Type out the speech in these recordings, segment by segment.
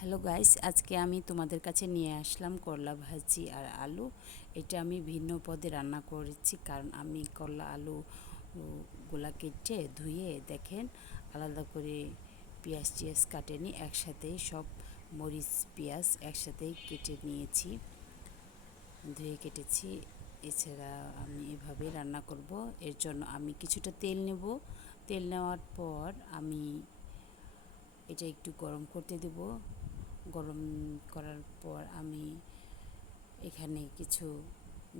Hello guys, আজকে আমি তোমাদের কাছে নিয়ে আসলাম করলা ভাজি আর আলু। এটা আমি ভিন্ন পদে রান্না করেছি, কারণ আমি করলা আলু গুলা কেটে ধুয়ে দেখেন আলাদা করে পেঁয়াজ টিয়াজ কাটেনি, একসাথেই সব মরিচ পেঁয়াজ একসাথেই কেটে নিয়েছি, ধুয়ে কেটেছি। এছাড়া আমি এভাবে রান্না করব। এর জন্য আমি কিছুটা তেল নেব। তেল নেওয়ার পর আমি এটা একটু গরম করতে দেব। গরম করার পর আমি এখানে কিছু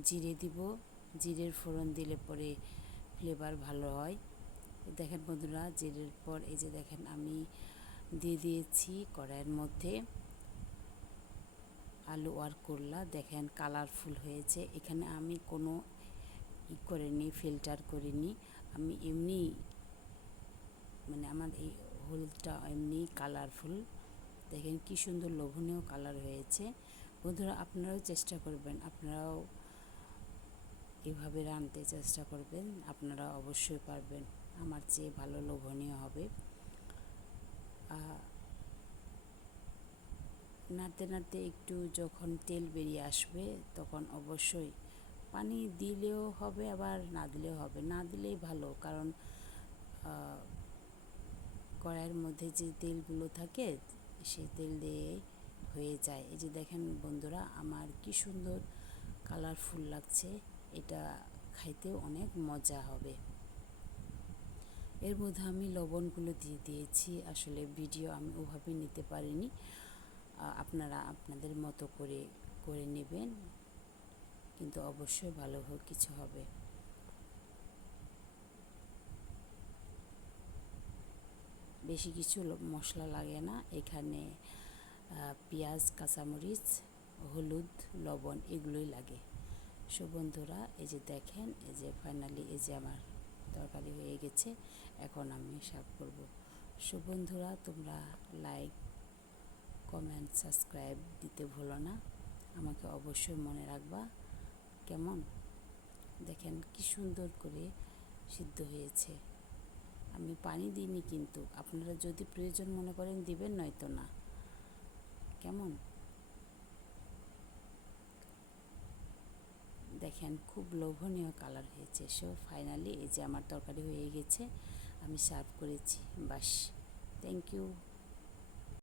জিরে দিব। জিরের ফোড়ন দিলে পরে ফ্লেভার ভালো হয়। দেখেন বন্ধুরা, জিরের পর এই যে দেখেন আমি দিয়ে দিয়েছি কড়াইয়ের মধ্যে আলু আর করলা। দেখেন কালারফুল হয়েছে। এখানে আমি কোনো করিনি, ফিল্টার করিনি। আমি এমনি আমার এই হলুদটা এমনি কালারফুল। দেখেন কি সুন্দর লোভনীয় কালার হয়েছে। বন্ধুরা, আপনারাও চেষ্টা করবেন, আপনারাও এভাবে রাঁধতে চেষ্টা করবেন, আপনারা অবশ্যই পারবেন, আমার চেয়ে ভালো লোভনীয় হবে। নাড়তে নাড়তে একটু যখন তেল বেরিয়ে আসবে তখন অবশ্যই পানি দিলেও হবে, আবার না দিলেও হবে। না দিলেই ভালো, কারণ কড়াইয়ের মধ্যে যে তেলগুলো থাকে সেই তেল দিয়ে হয়ে যায়। এই যে দেখেন বন্ধুরা, আমার কি সুন্দর কালারফুল লাগছে। এটা খাইতেও অনেক মজা হবে। এর মধ্যে আমি লবণগুলো দিয়ে দিয়েছি। আসলে ভিডিও আমি ওভাবে নিতে পারিনি, আপনারা আপনাদের মতো করে করে নেবেন, কিন্তু অবশ্যই ভালো কিছু হবে। বেশি কিছু মশলা লাগে না এখানে। পেঁয়াজ, কাঁচামরিচ, হলুদ, লবণ এগুলোই লাগে। সো বন্ধুরা, এই যে দেখেন, এই যে ফাইনালি এই যে আমার তরকারি হয়ে গেছে। এখন আমি সার্ভ করব। সো বন্ধুরা, তোমরা লাইক, কমেন্ট, সাবস্ক্রাইব দিতে ভুলো না। আমাকে অবশ্যই মনে রাখবা। কেমন দেখেন কি সুন্দর করে সিদ্ধ হয়েছে। আমি পানি দিইনি, কিন্তু আপনারা যদি প্রয়োজন মনে করেন দিবেন, নয়তো না। কেমন দেখেন, খুব লোভনীয় কালার হয়েছে। সো ফাইনালি এই যে আমার তরকারি হয়ে গেছে, আমি সার্ভ করেছি। বাস, থ্যাংক ইউ।